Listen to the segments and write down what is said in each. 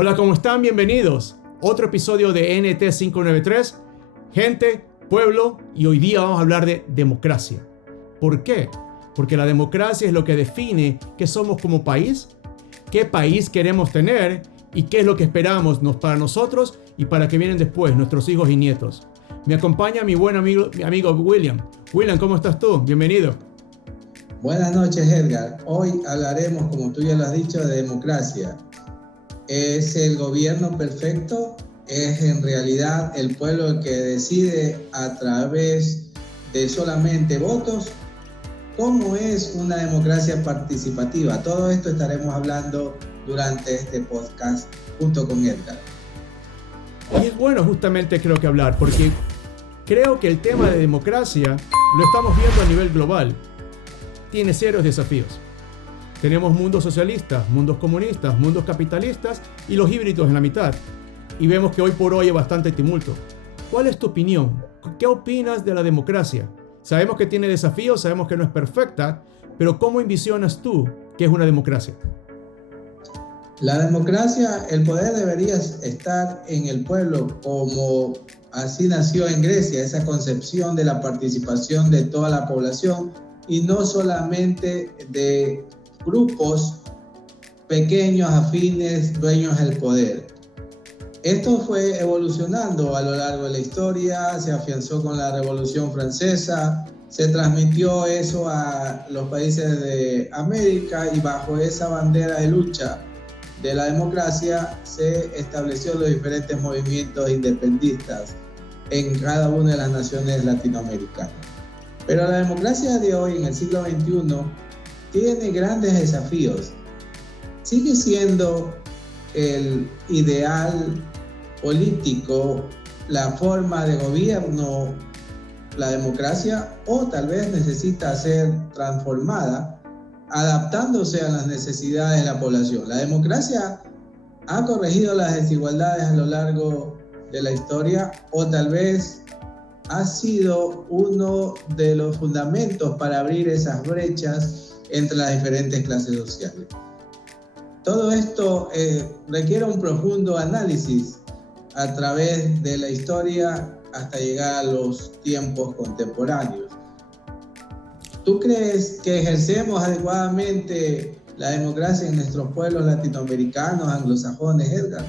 Hola, ¿cómo están? Bienvenidos. Otro episodio de NT593. Gente, pueblo, y hoy día vamos a hablar de democracia. ¿Por qué? Porque la democracia es lo que define qué somos como país, qué país queremos tener y qué es lo que esperamos para nosotros y para que vienen después, nuestros hijos y nietos. Me acompaña mi buen amigo William. William, ¿cómo estás tú? Bienvenido. Buenas noches, Edgar. Hoy hablaremos, como tú ya lo has dicho, de democracia. ¿Es el gobierno perfecto? ¿Es en realidad el pueblo el que decide a través de solamente votos? ¿Cómo es una democracia participativa? Todo esto estaremos hablando durante este podcast junto con Edgar. Y es bueno justamente creo que hablar, porque creo que el tema de democracia lo estamos viendo a nivel global. Tiene serios desafíos. Tenemos mundos socialistas, mundos comunistas, mundos capitalistas y los híbridos en la mitad. Y vemos que hoy por hoy hay bastante tumulto. ¿Cuál es tu opinión? ¿Qué opinas de la democracia? Sabemos que tiene desafíos, sabemos que no es perfecta, pero ¿cómo envisionas tú que es una democracia? La democracia, el poder debería estar en el pueblo, como así nació en Grecia, esa concepción de la participación de toda la población y no solamente de grupos pequeños, afines, dueños del poder. Esto fue evolucionando a lo largo de la historia, se afianzó con la Revolución Francesa, se transmitió eso a los países de América y bajo esa bandera de lucha de la democracia se estableció los diferentes movimientos independistas en cada una de las naciones latinoamericanas. Pero la democracia de hoy, en el siglo XXI, tiene grandes desafíos. Sigue siendo el ideal político, la forma de gobierno, la democracia, o tal vez necesita ser transformada, adaptándose a las necesidades de la población. La democracia ha corregido las desigualdades a lo largo de la historia, o tal vez ha sido uno de los fundamentos para abrir esas brechas entre las diferentes clases sociales. Todo esto requiere un profundo análisis a través de la historia hasta llegar a los tiempos contemporáneos. ¿Tú crees que ejercemos adecuadamente la democracia en nuestros pueblos latinoamericanos, anglosajones, Edgar?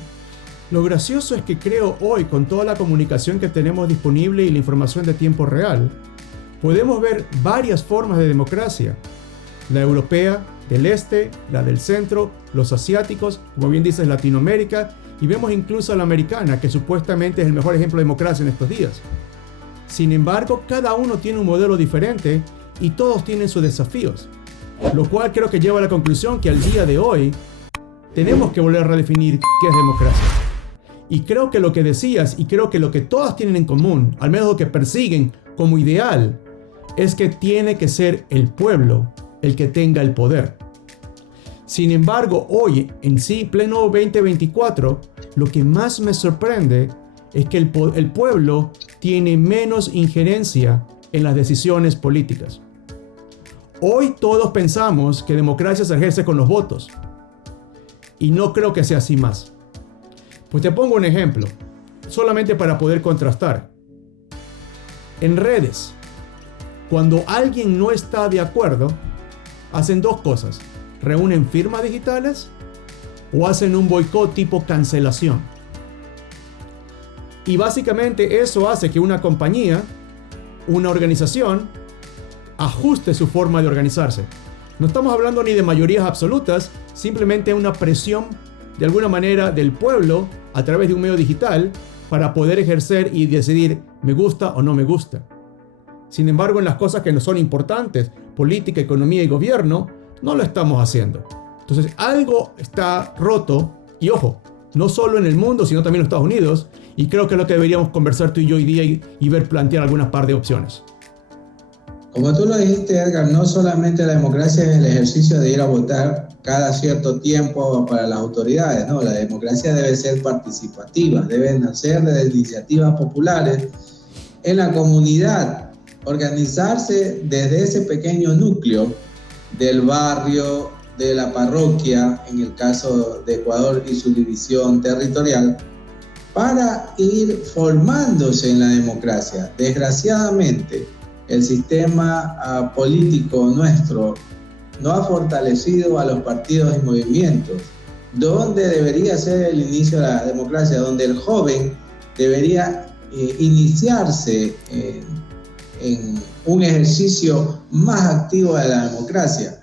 Lo gracioso es que creo hoy, con toda la comunicación que tenemos disponible y la información de tiempo real, podemos ver varias formas de democracia. La europea, del este, la del centro, los asiáticos, como bien dices, Latinoamérica, y vemos incluso a la americana, que supuestamente es el mejor ejemplo de democracia en estos días. Sin embargo, cada uno tiene un modelo diferente y todos tienen sus desafíos, lo cual creo que lleva a la conclusión que al día de hoy tenemos que volver a redefinir qué es democracia. Y creo que lo que decías, y creo que lo que todas tienen en común, al menos lo que persiguen como ideal, es que tiene que ser el pueblo el que tenga el poder. Sin embargo, hoy, en sí, pleno 2024, lo que más me sorprende es que el pueblo tiene menos injerencia en las decisiones políticas. Hoy todos pensamos que democracia se ejerce con los votos, y no creo que sea así más. Pues te pongo un ejemplo, solamente para poder contrastar. En redes, cuando alguien no está de acuerdo, hacen dos cosas: reúnen firmas digitales o hacen un boicot tipo cancelación. Y básicamente eso hace que una compañía, una organización, ajuste su forma de organizarse. No estamos hablando ni de mayorías absolutas, simplemente una presión de alguna manera del pueblo a través de un medio digital para poder ejercer y decidir me gusta o no me gusta. Sin embargo, en las cosas que no son importantes, política, economía y gobierno, no lo estamos haciendo. Entonces, algo está roto, y ojo, no solo en el mundo, sino también en los Estados Unidos, y creo que es lo que deberíamos conversar tú y yo hoy día y ver plantear algunas par de opciones. Como tú lo dijiste, Edgar, no solamente la democracia es el ejercicio de ir a votar cada cierto tiempo para las autoridades, no, la democracia debe ser participativa, debe nacer de iniciativas populares en la comunidad, organizarse desde ese pequeño núcleo del barrio, de la parroquia, en el caso de Ecuador y su división territorial, para ir formándose en la democracia. Desgraciadamente, el sistema político nuestro no ha fortalecido a los partidos y movimientos, donde debería ser el inicio de la democracia, donde el joven debería iniciarse en un ejercicio más activo de la democracia.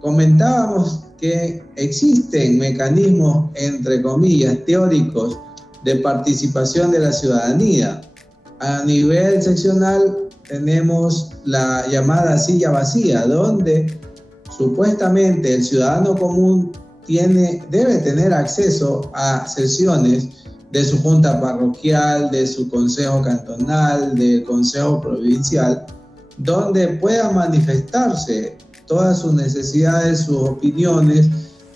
Comentábamos que existen mecanismos, entre comillas, teóricos de participación de la ciudadanía. A nivel seccional tenemos la llamada silla vacía, donde supuestamente el ciudadano común debe tener acceso a sesiones de su junta parroquial, de su consejo cantonal, del consejo provincial, donde pueda manifestarse todas sus necesidades, sus opiniones,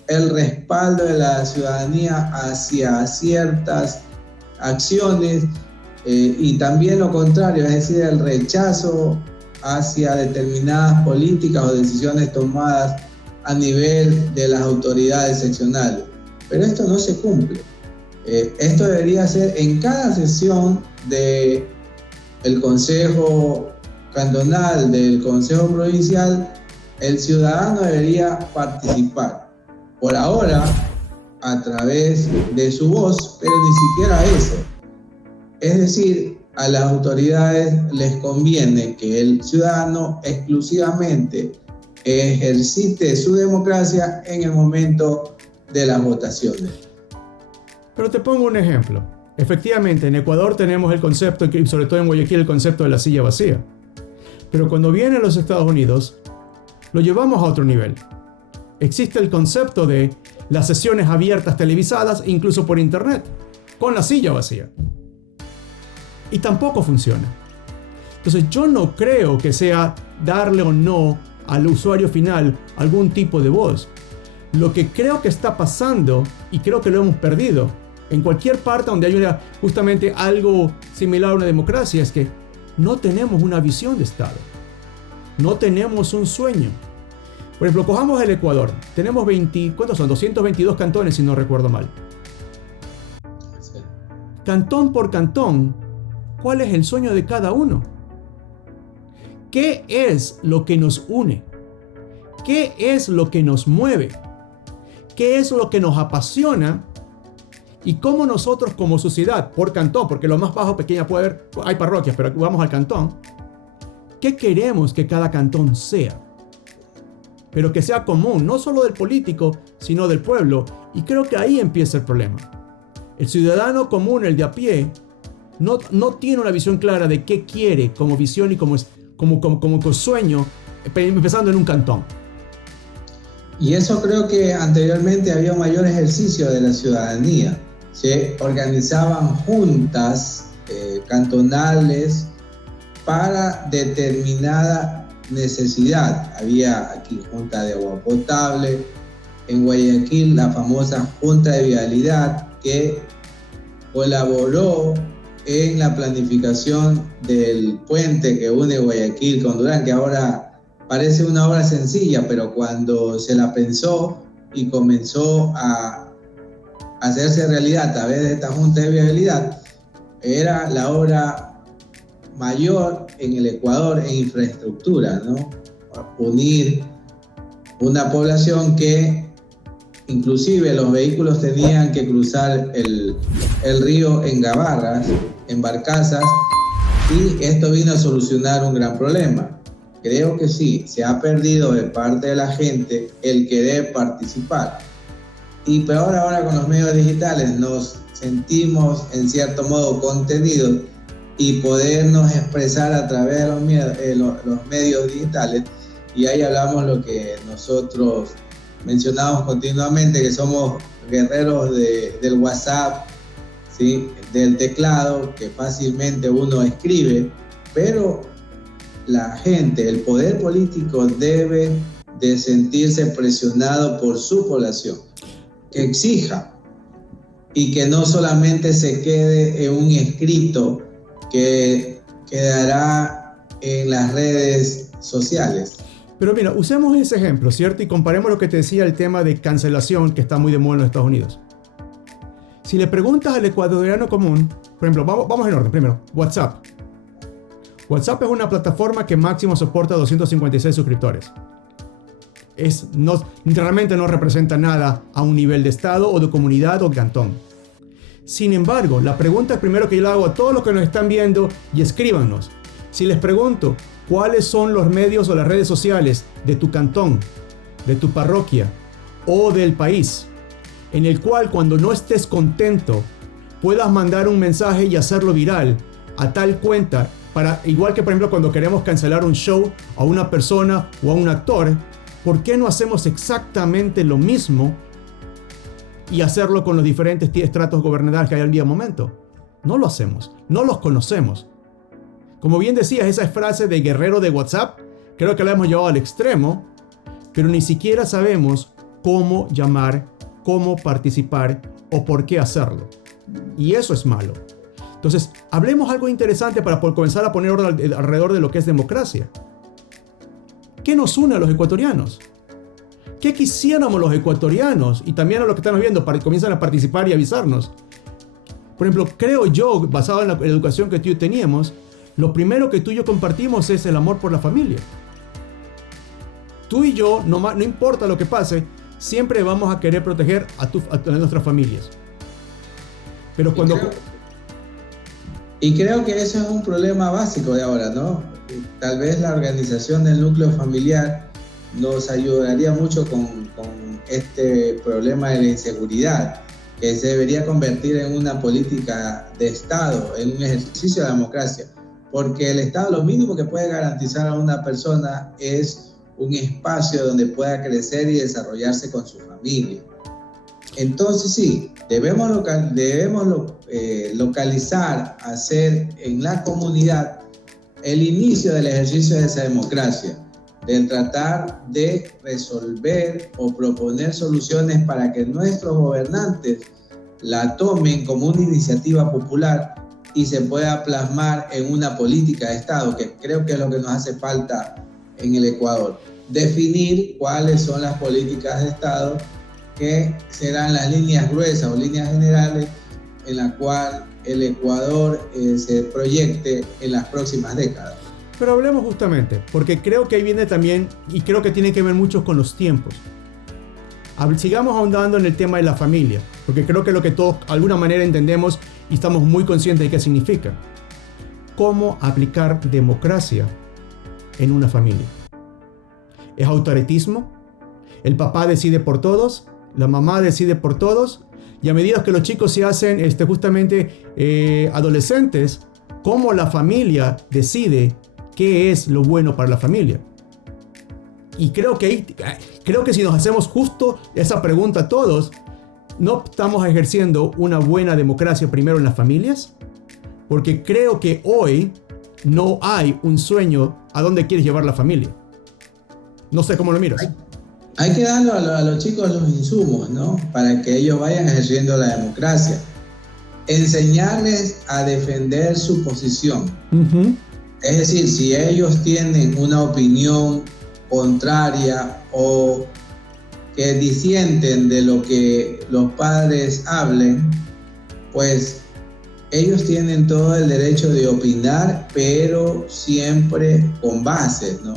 el respaldo de la ciudadanía hacia ciertas acciones y también lo contrario, es decir, el rechazo hacia determinadas políticas o decisiones tomadas a nivel de las autoridades seccionales. Pero esto no se cumple. Esto debería ser en cada sesión del Consejo Cantonal, del Consejo Provincial, el ciudadano debería participar. Por ahora, a través de su voz, pero ni siquiera eso. Es decir, a las autoridades les conviene que el ciudadano exclusivamente ejercite su democracia en el momento de las votaciones. Pero te pongo un ejemplo. Efectivamente, en Ecuador tenemos el concepto, y sobre todo en Guayaquil, el concepto de la silla vacía. Pero cuando viene a los Estados Unidos, lo llevamos a otro nivel. Existe el concepto de las sesiones abiertas televisadas, incluso por internet, con la silla vacía. Y tampoco funciona. Entonces yo no creo que sea darle o no al usuario final algún tipo de voz. Lo que creo que está pasando, y creo que lo hemos perdido, en cualquier parte donde hay justamente algo similar a una democracia, es que no tenemos una visión de Estado. No tenemos un sueño. Por ejemplo, cojamos el Ecuador. Tenemos ¿cuántos son? 222 cantones, si no recuerdo mal. Sí. Cantón por cantón, ¿cuál es el sueño de cada uno? ¿Qué es lo que nos une? ¿Qué es lo que nos mueve? ¿Qué es lo que nos apasiona? Y cómo nosotros como sociedad, por cantón, porque lo más bajo pequeña puede haber, hay parroquias, pero vamos al cantón. ¿Qué queremos que cada cantón sea? Pero que sea común, no solo del político, sino del pueblo. Y creo que ahí empieza el problema. El ciudadano común, el de a pie, no tiene una visión clara de qué quiere como visión y como sueño, empezando en un cantón. Y eso creo que anteriormente había un mayor ejercicio de la ciudadanía. Se organizaban juntas cantonales para determinada necesidad. Había aquí junta de agua potable, en Guayaquil la famosa junta de vialidad que colaboró en la planificación del puente que une Guayaquil con Durán, que ahora parece una obra sencilla, pero cuando se la pensó y comenzó a hacerse realidad a través de esta junta de vialidad, era la obra mayor en el Ecuador en infraestructura, ¿no? Unir una población que inclusive los vehículos tenían que cruzar el río en gabarras, en barcazas, y esto vino a solucionar un gran problema. Creo que sí, se ha perdido de parte de la gente el querer participar. Y peor ahora con los medios digitales, nos sentimos en cierto modo contenidos y podernos expresar a través de los medios digitales. Y ahí hablamos lo que nosotros mencionamos continuamente, que somos guerreros del WhatsApp, ¿sí? Del teclado, que fácilmente uno escribe, pero la gente, el poder político debe de sentirse presionado por su población, que exija y que no solamente se quede en un escrito que quedará en las redes sociales. Pero mira, usemos ese ejemplo, ¿cierto? Y comparemos lo que te decía el tema de cancelación que está muy de moda en los Estados Unidos. Si le preguntas al ecuatoriano común, por ejemplo, vamos en orden. Primero, WhatsApp. WhatsApp es una plataforma que máximo soporta 256 suscriptores. Realmente no representa nada a un nivel de estado o de comunidad o cantón. Sin embargo, la pregunta primero que yo le hago a todos los que nos están viendo y escríbanos. Si les pregunto cuáles son los medios o las redes sociales de tu cantón, de tu parroquia o del país, en el cual cuando no estés contento puedas mandar un mensaje y hacerlo viral a tal cuenta, igual que por ejemplo cuando queremos cancelar un show a una persona o a un actor, ¿por qué no hacemos exactamente lo mismo y hacerlo con los diferentes estratos gubernamentales que hay al día momento? No lo hacemos, no los conocemos. Como bien decías, esa frase de guerrero de WhatsApp, creo que la hemos llevado al extremo, pero ni siquiera sabemos cómo llamar, cómo participar o por qué hacerlo. Y eso es malo. Entonces, hablemos algo interesante para comenzar a poner orden alrededor de lo que es democracia. ¿Qué nos une a los ecuatorianos? ¿Qué quisiéramos los ecuatorianos? Y también a los que están viendo, comienzan a participar y avisarnos. Por ejemplo, creo yo, basado en la educación que tú y yo teníamos, lo primero que tú y yo compartimos es el amor por la familia. Tú y yo, no importa lo que pase, siempre vamos a querer proteger a nuestras familias. Pero cuando... Y creo que eso es un problema básico de ahora, ¿no? Tal vez la organización del núcleo familiar nos ayudaría mucho con este problema de la inseguridad, que se debería convertir en una política de Estado, en un ejercicio de democracia. Porque el Estado lo mínimo que puede garantizar a una persona es un espacio donde pueda crecer y desarrollarse con su familia. Entonces sí, debemos localizar, hacer en la comunidad el inicio del ejercicio de esa democracia, de tratar de resolver o proponer soluciones para que nuestros gobernantes la tomen como una iniciativa popular y se pueda plasmar en una política de Estado, que creo que es lo que nos hace falta en el Ecuador. Definir cuáles son las políticas de Estado que serán las líneas gruesas o líneas generales en la cual el Ecuador se proyecte en las próximas décadas. Pero hablemos justamente, porque creo que ahí viene también, y creo que tiene que ver mucho con los tiempos. Sigamos ahondando en el tema de la familia, porque creo que lo que todos de alguna manera entendemos y estamos muy conscientes de qué significa. ¿Cómo aplicar democracia en una familia? ¿Es autoritarismo? ¿El papá decide por todos? ¿La mamá decide por todos? Y a medida que los chicos se hacen justamente adolescentes, ¿cómo la familia decide qué es lo bueno para la familia? Y creo que si nos hacemos justo esa pregunta todos, ¿no estamos ejerciendo una buena democracia primero en las familias? Porque creo que hoy no hay un sueño a dónde quieres llevar la familia. No sé cómo lo miras. Hay que darle a los chicos los insumos, ¿no? Para que ellos vayan ejerciendo la democracia. Enseñarles a defender su posición. Uh-huh. Es decir, si ellos tienen una opinión contraria o que disienten de lo que los padres hablen, pues ellos tienen todo el derecho de opinar, pero siempre con bases, ¿no?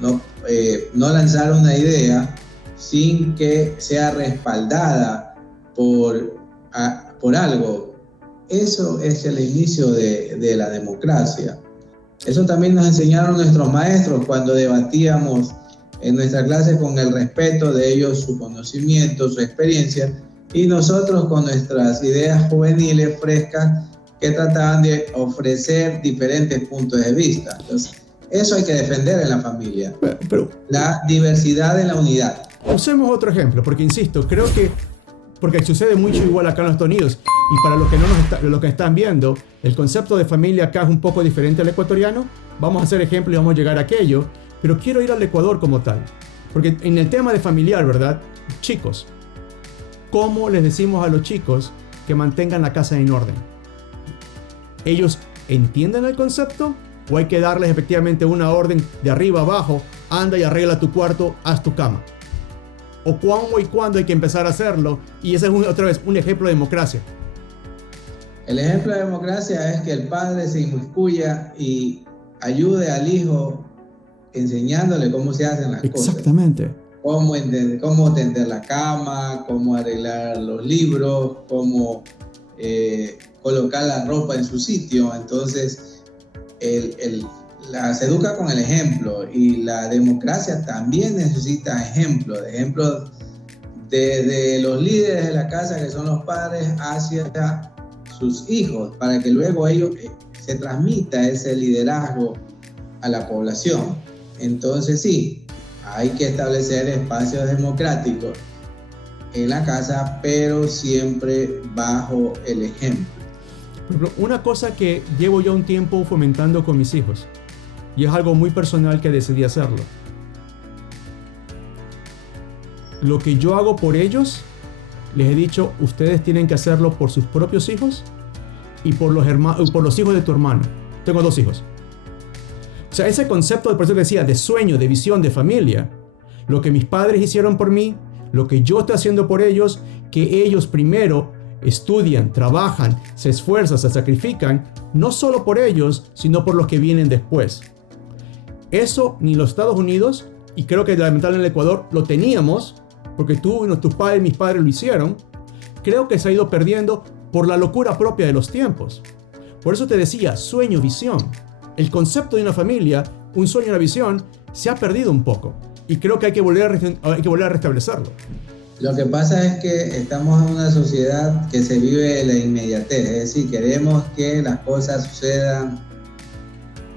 No lanzar una idea sin que sea respaldada por algo. Eso es el inicio de la democracia. Eso también nos enseñaron nuestros maestros cuando debatíamos en nuestra clase con el respeto de ellos, su conocimiento, su experiencia, y nosotros con nuestras ideas juveniles frescas que trataban de ofrecer diferentes puntos de vista. Entonces, eso hay que defender en la familia. Pero la diversidad en la unidad. Usemos otro ejemplo, porque insisto, creo que porque sucede mucho igual acá en los Estados Unidos, y para los que lo que están viendo, el concepto de familia acá es un poco diferente al ecuatoriano. Vamos a hacer ejemplo y vamos a llegar a aquello, pero quiero ir al Ecuador como tal, porque en el tema de familiar, ¿verdad? Chicos, ¿cómo les decimos a los chicos que mantengan la casa en orden? ¿Ellos entienden el concepto? ¿O hay que darles efectivamente una orden de arriba abajo anda y arregla tu cuarto, haz tu cama. O cómo y cuándo hay que empezar a hacerlo. Y ese es otra vez un ejemplo de democracia. El ejemplo de democracia es que el padre se inmiscuya y ayude al hijo enseñándole cómo se hacen las cosas. Exactamente. Cómo tender la cama, cómo arreglar los libros, cómo colocar la ropa en su sitio. Entonces, se educa con el ejemplo, y la democracia también necesita ejemplos de los líderes de la casa, que son los padres, hacia sus hijos, para que luego ellos se transmita ese liderazgo a la población. Entonces sí, hay que establecer espacios democráticos en la casa, pero siempre bajo el ejemplo. Por ejemplo, una cosa que llevo ya un tiempo fomentando con mis hijos, y es algo muy personal que decidí hacerlo. Lo que yo hago por ellos, les he dicho, ustedes tienen que hacerlo por sus propios hijos y por los hijos de tu hermano. Tengo 2 hijos. O sea, ese concepto, por eso decía, de sueño, de visión, de familia, lo que mis padres hicieron por mí, lo que yo estoy haciendo por ellos, que ellos primero estudian, trabajan, se esfuerzan, se sacrifican, no solo por ellos, sino por los que vienen después. Eso ni los Estados Unidos, y creo que lamentablemente en el Ecuador lo teníamos, porque tus padres, mis padres lo hicieron. Creo que se ha ido perdiendo por la locura propia de los tiempos. Por eso te decía, sueño, visión. El concepto de una familia, un sueño y una visión, se ha perdido un poco. Y creo que hay que volver a restablecerlo. Lo que pasa es que estamos en una sociedad que se vive de la inmediatez. Es decir, queremos que las cosas sucedan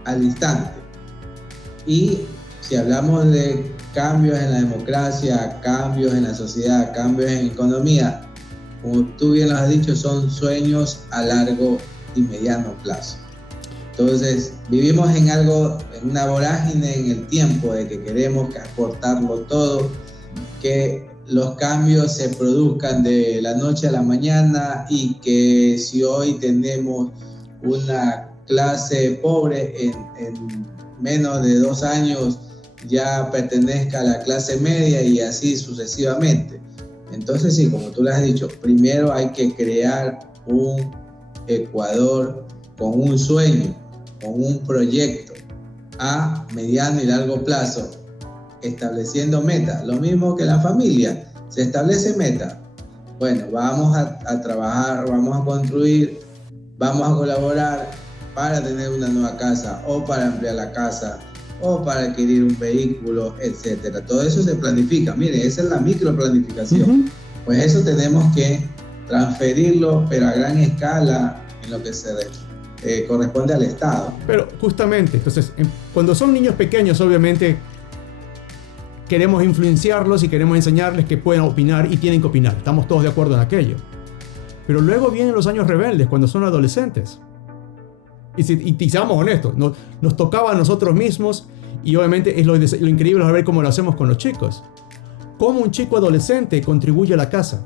al instante. Y si hablamos de cambios en la democracia, cambios en la sociedad, cambios en economía, como tú bien lo has dicho, son sueños a largo y mediano plazo. Entonces, vivimos en una vorágine en el tiempo de que queremos aportarlo todo, que los cambios se produzcan de la noche a la mañana, y que si hoy tenemos una clase pobre, en menos de 2 años ya pertenezca a la clase media, y así sucesivamente. Entonces sí, como tú lo has dicho, primero hay que crear un Ecuador con un sueño, con un proyecto a mediano y largo plazo, estableciendo metas. Lo mismo que la familia, se establece metas. Bueno, vamos a trabajar, vamos a construir, vamos a colaborar para tener una nueva casa, o para ampliar la casa, o para adquirir un vehículo, etcétera. Todo eso se planifica. Mire, esa es la microplanificación. Pues eso tenemos que transferirlo, pero a gran escala, en lo que se corresponde al Estado. Pero justamente, entonces, cuando son niños pequeños, obviamente queremos influenciarlos y queremos enseñarles que pueden opinar y tienen que opinar. Estamos todos de acuerdo en aquello. Pero luego vienen los años rebeldes, cuando son adolescentes. Y seamos honestos, nos tocaba a nosotros mismos, y obviamente es lo increíble es ver cómo lo hacemos con los chicos. Cómo un chico adolescente contribuye a la casa,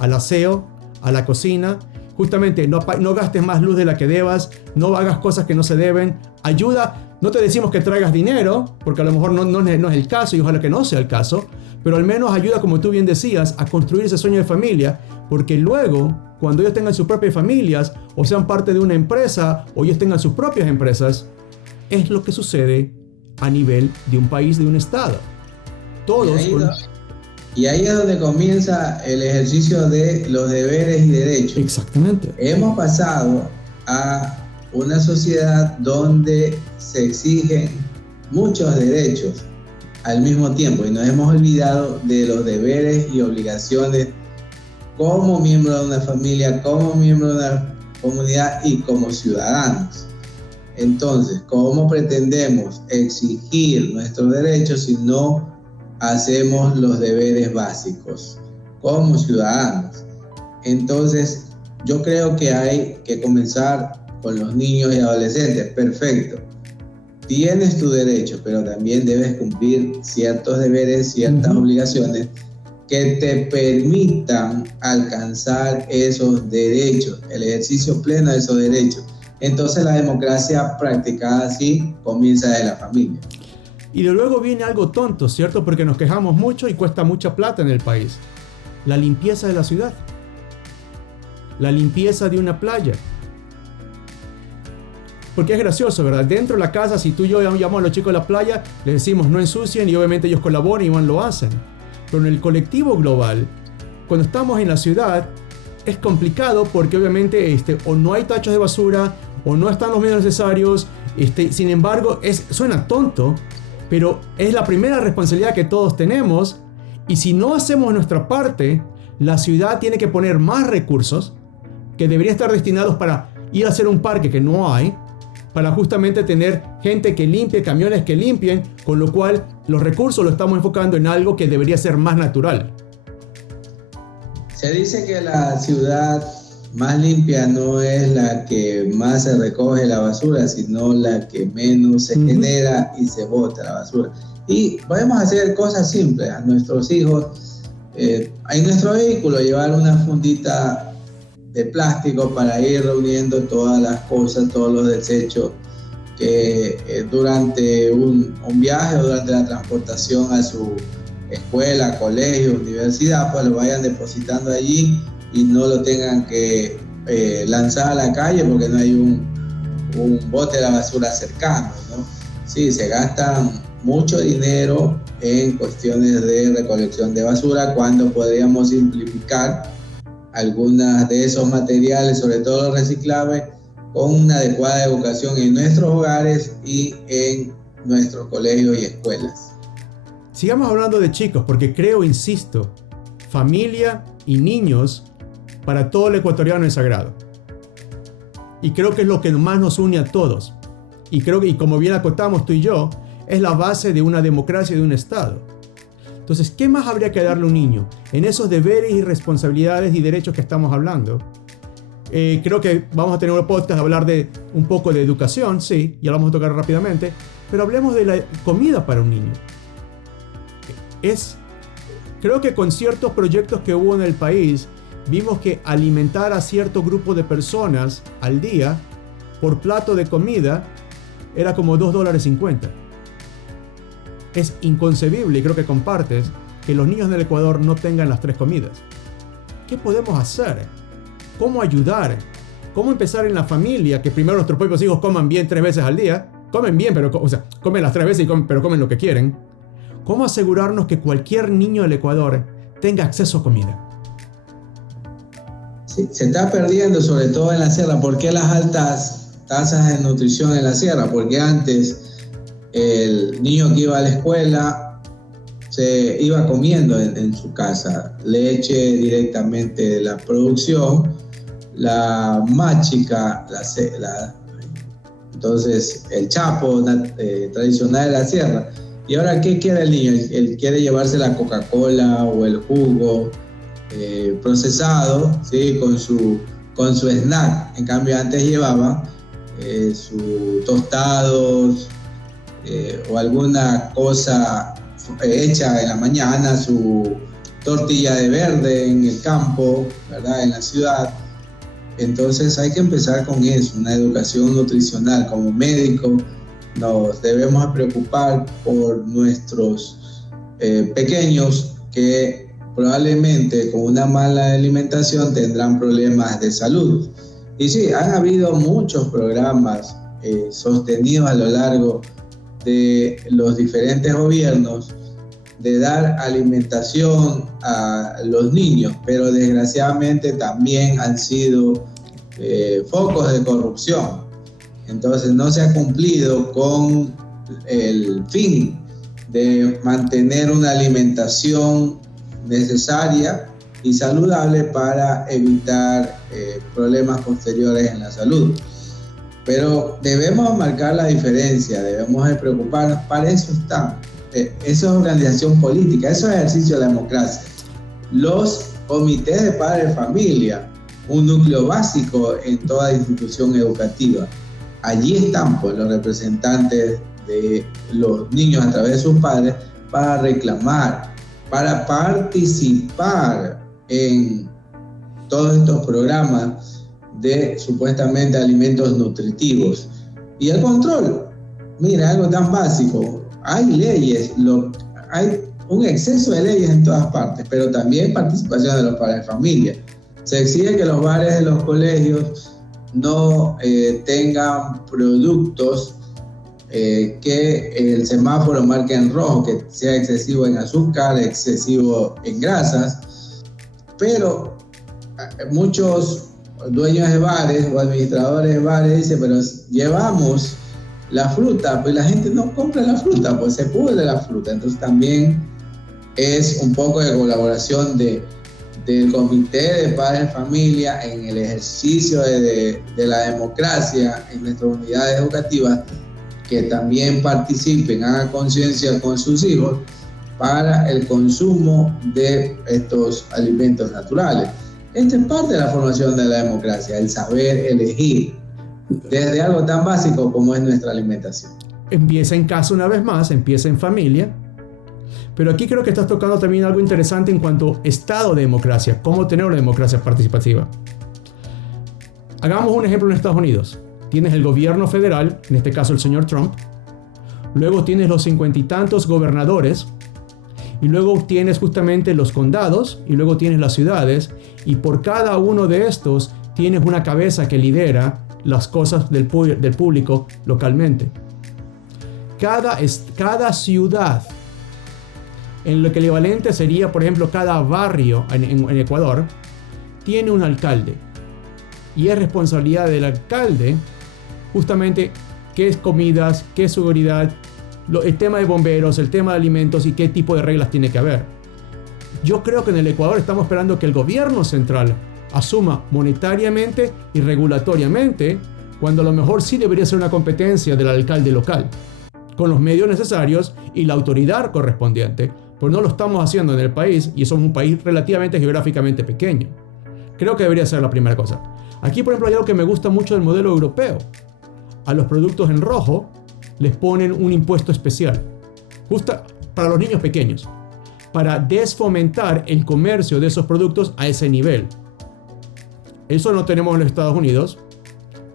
al aseo, a la cocina. Justamente, no gastes más luz de la que debas, no hagas cosas que no se deben, ayuda. No te decimos que traigas dinero, porque a lo mejor no es el caso, y ojalá que no sea el caso, pero al menos ayuda, como tú bien decías, a construir ese sueño de familia, porque luego, cuando ellos tengan sus propias familias, o sean parte de una empresa, o ellos tengan sus propias empresas, es lo que sucede a nivel de un país, de un estado. Todos. Y ahí es donde comienza el ejercicio de los deberes y derechos. Exactamente. Hemos pasado a una sociedad donde se exigen muchos derechos al mismo tiempo, y nos hemos olvidado de los deberes y obligaciones como miembro de una familia, como miembro de una comunidad y como ciudadanos. Entonces, ¿cómo pretendemos exigir nuestros derechos si no hacemos los deberes básicos como ciudadanos? Entonces, yo creo que hay que comenzar con los niños y adolescentes. Perfecto, tienes tu derecho, pero también debes cumplir ciertos deberes, ciertas obligaciones que te permitan alcanzar esos derechos, el ejercicio pleno de esos derechos. Entonces la democracia practicada así comienza de la familia. Y de luego viene algo tonto, ¿cierto? Porque nos quejamos mucho y cuesta mucha plata en el país. La limpieza de la ciudad. La limpieza de una playa. Porque es gracioso, ¿verdad? Dentro de la casa, si tú y yo llamamos a los chicos de la playa, les decimos no ensucien y obviamente ellos colaboran y van, lo hacen. Pero en el colectivo global, cuando estamos en la ciudad, es complicado porque obviamente o no hay tachos de basura o no están los medios necesarios. Sin embargo, suena tonto, pero es la primera responsabilidad que todos tenemos. Y si no hacemos nuestra parte, la ciudad tiene que poner más recursos que deberían estar destinados para ir a hacer un parque que no hay, para justamente tener gente que limpie, camiones que limpien, con lo cual los recursos los estamos enfocando en algo que debería ser más natural. Se dice que la ciudad más limpia no es la que más se recoge la basura, sino la que menos se genera y se bota la basura. Y podemos hacer cosas simples a nuestros hijos. En nuestro vehículo llevar una fundita de plástico para ir reuniendo todas las cosas, todos los desechos que durante un viaje o durante la transportación a su escuela, colegio, universidad, pues lo vayan depositando allí y no lo tengan que lanzar a la calle porque no hay un bote de la basura cercano, ¿no? Sí, se gastan mucho dinero en cuestiones de recolección de basura cuando podríamos simplificar algunas de esos materiales, sobre todo los reciclables, con una adecuada educación en nuestros hogares y en nuestros colegios y escuelas. Sigamos hablando de chicos, porque creo, insisto, familia y niños para todo el ecuatoriano es sagrado. Y creo que es lo que más nos une a todos. Y creo que, y como bien acotamos tú y yo, es la base de una democracia y de un Estado. Entonces, ¿qué más habría que darle a un niño? En esos deberes y responsabilidades y derechos que estamos hablando. Creo que vamos a tener un podcast a hablar de un poco de educación, sí, ya lo vamos a tocar rápidamente, pero hablemos de la comida para un niño. Creo que con ciertos proyectos que hubo en el país, vimos que alimentar a cierto grupo de personas al día por plato de comida era como $2.50. Es inconcebible, y creo que compartes, que los niños del Ecuador no tengan las 3 comidas. ¿Qué podemos hacer? ¿Cómo ayudar? ¿Cómo empezar en la familia que primero nuestros propios hijos coman bien 3 veces al día? Comen bien, pero comen las 3 veces, pero comen lo que quieren. ¿Cómo asegurarnos que cualquier niño del Ecuador tenga acceso a comida? Sí, se está perdiendo, sobre todo en la sierra. ¿Por qué las altas tasas de nutrición en la sierra? Porque antes el niño que iba a la escuela se iba comiendo en su casa leche directamente de la producción, la machica, entonces el chapo tradicional de la sierra. Y ahora, ¿qué quiere el niño? Él quiere llevarse la Coca-Cola o el jugo procesado, ¿sí? con su snack. En cambio, antes llevaba sus tostados o alguna cosa hecha en la mañana, su tortilla de verde en el campo, ¿verdad? En la ciudad. Entonces hay que empezar con eso, una educación nutricional. Como médico nos debemos preocupar por nuestros pequeños que probablemente con una mala alimentación tendrán problemas de salud. Y sí, han habido muchos programas sostenidos a lo largo de los diferentes gobiernos de dar alimentación a los niños, pero desgraciadamente también han sido focos de corrupción. Entonces no se ha cumplido con el fin de mantener una alimentación necesaria y saludable para evitar problemas posteriores en la salud. Pero debemos marcar la diferencia, debemos de preocuparnos. Para eso están. Eso es organización política, eso es ejercicio de la democracia. Los comités de padres de familia, un núcleo básico en toda institución educativa. Allí están pues, los representantes de los niños a través de sus padres para reclamar, para participar en todos estos programas de supuestamente alimentos nutritivos. Y el control, mira, algo tan básico. hay leyes, hay un exceso de leyes en todas partes, pero también participación de los padres de familia. Se exige que los bares de los colegios no tengan productos que el semáforo marque en rojo, que sea excesivo en azúcar, excesivo en grasas, pero muchos dueños de bares o administradores de bares dicen, pero llevamos la fruta, pues la gente no compra la fruta, pues se pudre la fruta. Entonces también es un poco de colaboración del comité de padres de familia en el ejercicio de la democracia en nuestras unidades educativas, que también participen, hagan conciencia con sus hijos para el consumo de estos alimentos naturales. Esta es parte de la formación de la democracia, el saber elegir desde algo tan básico como es nuestra alimentación. Empieza en casa una vez más, empieza en familia, pero aquí creo que estás tocando también algo interesante en cuanto a estado de democracia, cómo tener una democracia participativa. Hagamos un ejemplo en Estados Unidos. Tienes el gobierno federal, en este caso el señor Trump, luego tienes los 50 y tantos gobernadores, y luego tienes justamente los condados, y luego tienes las ciudades, y por cada uno de estos tienes una cabeza que lidera las cosas del público localmente. Cada ciudad, en lo que el equivalente sería, por ejemplo, cada barrio en Ecuador, tiene un alcalde. Y es responsabilidad del alcalde justamente qué es comidas, qué es seguridad, el tema de bomberos, el tema de alimentos y qué tipo de reglas tiene que haber. Yo creo que en el Ecuador estamos esperando que el gobierno central asuma monetariamente y regulatoriamente, cuando a lo mejor sí debería ser una competencia del alcalde local, con los medios necesarios y la autoridad correspondiente, pues no lo estamos haciendo en el país y somos un país relativamente geográficamente pequeño. Creo que debería ser la primera cosa. Aquí, por ejemplo, hay algo que me gusta mucho del modelo europeo. A los productos en rojo les ponen un impuesto especial, justo para los niños pequeños, para desfomentar el comercio de esos productos a ese nivel. Eso no tenemos en los Estados Unidos,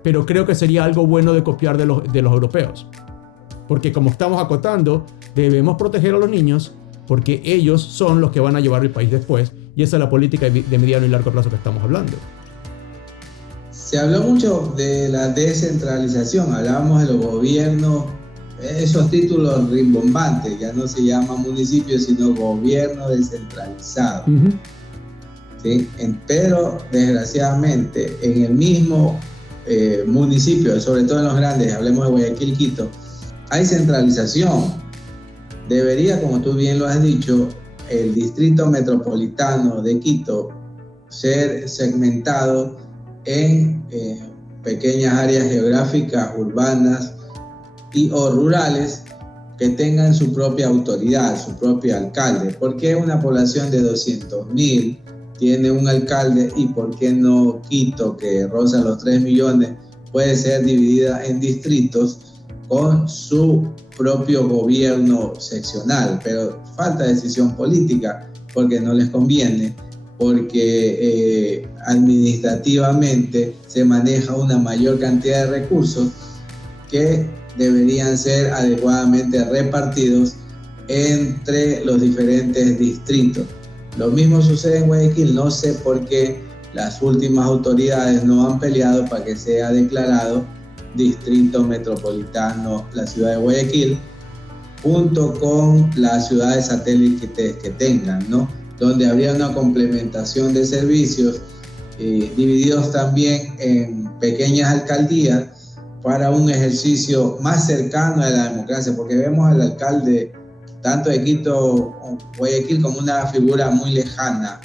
pero creo que sería algo bueno de copiar de los europeos. Porque como estamos acotando, debemos proteger a los niños porque ellos son los que van a llevar el país después, y esa es la política de mediano y largo plazo que estamos hablando. Se habló mucho de la descentralización, hablábamos de los gobiernos, esos títulos rimbombantes, ya no se llama municipio, sino gobierno descentralizado. Uh-huh. ¿Sí? Pero desgraciadamente en el mismo municipio, sobre todo en los grandes, hablemos de Guayaquil, Quito, hay centralización. Debería, como tú bien lo has dicho, el distrito metropolitano de Quito ser segmentado en pequeñas áreas geográficas, urbanas o rurales, que tengan su propia autoridad, su propio alcalde. ¿Por qué una población de 200,000 tiene un alcalde y por qué no Quito, que roza los 3 millones, puede ser dividida en distritos con su propio gobierno seccional? Pero falta decisión política porque no les conviene, porque administrativamente se maneja una mayor cantidad de recursos que deberían ser adecuadamente repartidos entre los diferentes distritos. Lo mismo sucede en Guayaquil. No sé por qué las últimas autoridades no han peleado para que sea declarado distrito metropolitano la ciudad de Guayaquil, junto con las ciudades satélites que tengan, ¿no? Donde habría una complementación de servicios divididos también en pequeñas alcaldías para un ejercicio más cercano a la democracia, porque vemos al alcalde tanto de Quito o Guayaquil como una figura muy lejana,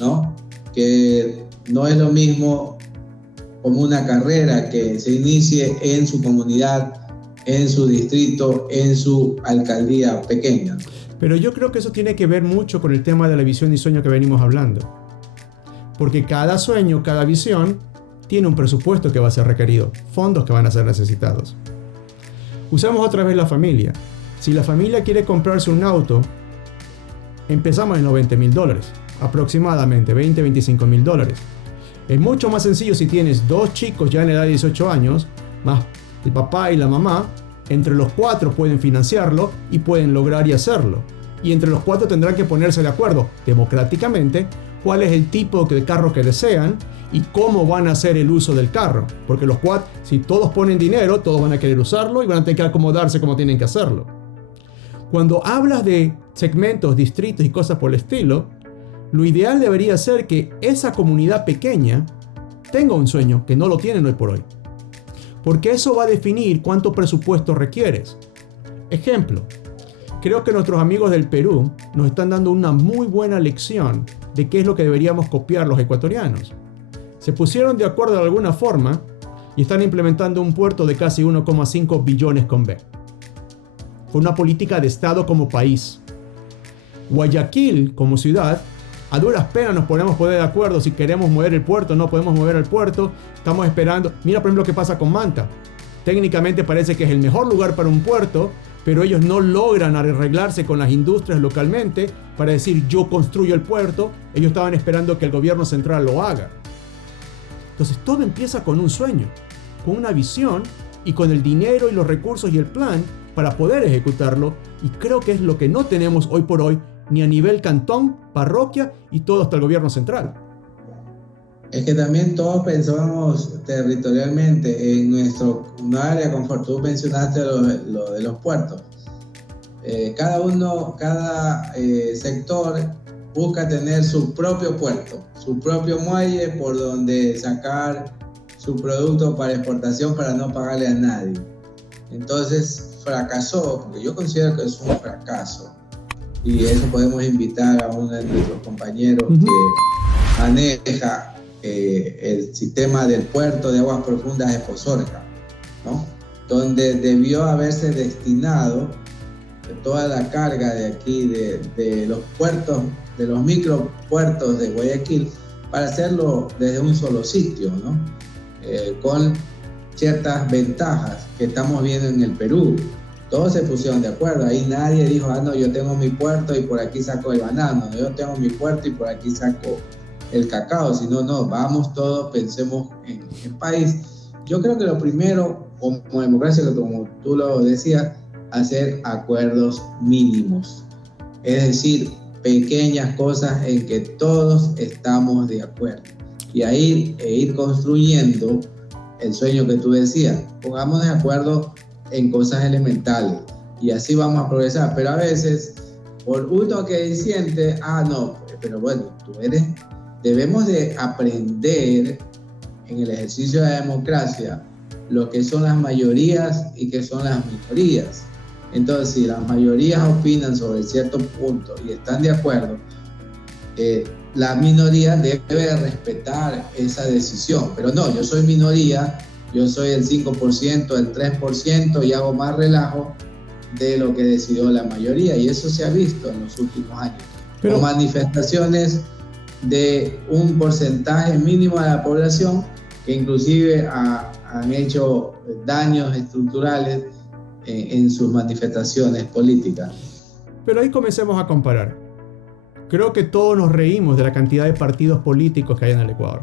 ¿no? Que no es lo mismo como una carrera que se inicie en su comunidad, en su distrito, en su alcaldía pequeña. Pero yo creo que eso tiene que ver mucho con el tema de la visión y sueño que venimos hablando. Porque cada sueño, cada visión, tiene un presupuesto que va a ser requerido, fondos que van a ser necesitados. Usamos otra vez la familia. Si la familia quiere comprarse un auto, empezamos en los $20,000, aproximadamente $20,000-$25,000. Es mucho más sencillo si tienes 2 chicos ya en edad de 18 años, más el papá y la mamá, Entre los 4 pueden financiarlo y pueden lograr y hacerlo. Y entre los 4 tendrán que ponerse de acuerdo democráticamente cuál es el tipo de carro que desean y cómo van a hacer el uso del carro. Porque los 4, si todos ponen dinero, todos van a querer usarlo y van a tener que acomodarse como tienen que hacerlo. Cuando hablas de segmentos, distritos y cosas por el estilo, lo ideal debería ser que esa comunidad pequeña tenga un sueño que no lo tienen hoy por hoy. Porque eso va a definir cuánto presupuesto requieres. Ejemplo, creo que nuestros amigos del Perú nos están dando una muy buena lección de qué es lo que deberíamos copiar los ecuatorianos. Se pusieron de acuerdo de alguna forma y están implementando un puerto de casi 1,5 billones con B. Con una política de Estado como país. Guayaquil, como ciudad, a duras penas nos podemos poner de acuerdo si queremos mover el puerto o no podemos mover el puerto. Estamos esperando. Mira, por ejemplo, qué pasa con Manta. Técnicamente parece que es el mejor lugar para un puerto, pero ellos no logran arreglarse con las industrias localmente para decir yo construyo el puerto. Ellos estaban esperando que el gobierno central lo haga. Entonces todo empieza con un sueño, con una visión y con el dinero y los recursos y el plan para poder ejecutarlo. Y creo que es lo que no tenemos hoy por hoy, ni a nivel cantón, parroquia y todo hasta el gobierno central. Es que también todos pensamos territorialmente en nuestro área, como tú mencionaste lo de los puertos. Cada sector busca tener su propio puerto, su propio muelle por donde sacar su producto para exportación para no pagarle a nadie. Entonces fracasó, porque yo considero que es un fracaso. Y eso podemos invitar a uno de nuestros compañeros que maneja el sistema del puerto de aguas profundas de Posorca, ¿no? Donde debió haberse destinado toda la carga de aquí, de los puertos, de los micropuertos de Guayaquil, para hacerlo desde un solo sitio, ¿no? Con ciertas ventajas que estamos viendo en el Perú. Todos se pusieron de acuerdo, ahí nadie dijo, no, yo tengo mi puerto y por aquí saco el banano, yo tengo mi puerto y por aquí saco el cacao, sino no, vamos todos, pensemos en país. Yo creo que lo primero, como democracia, como tú lo decías, hacer acuerdos mínimos, es decir, pequeñas cosas en que todos estamos de acuerdo, y ahí ir construyendo el sueño que tú decías. Pongamos de acuerdo en cosas elementales y así vamos a progresar, pero a veces por uno que disiente, no, pero bueno, debemos de aprender en el ejercicio de la democracia lo que son las mayorías y qué son las minorías. Entonces, si las mayorías opinan sobre cierto punto y están de acuerdo, la minoría debe respetar esa decisión. Pero no, yo soy minoría, yo soy el 5%, el 3% y hago más relajo de lo que decidió la mayoría. Y eso se ha visto en los últimos años. Pero con manifestaciones de un porcentaje mínimo de la población que inclusive han hecho daños estructurales en sus manifestaciones políticas. Pero ahí comencemos a comparar. Creo que todos nos reímos de la cantidad de partidos políticos que hay en el Ecuador.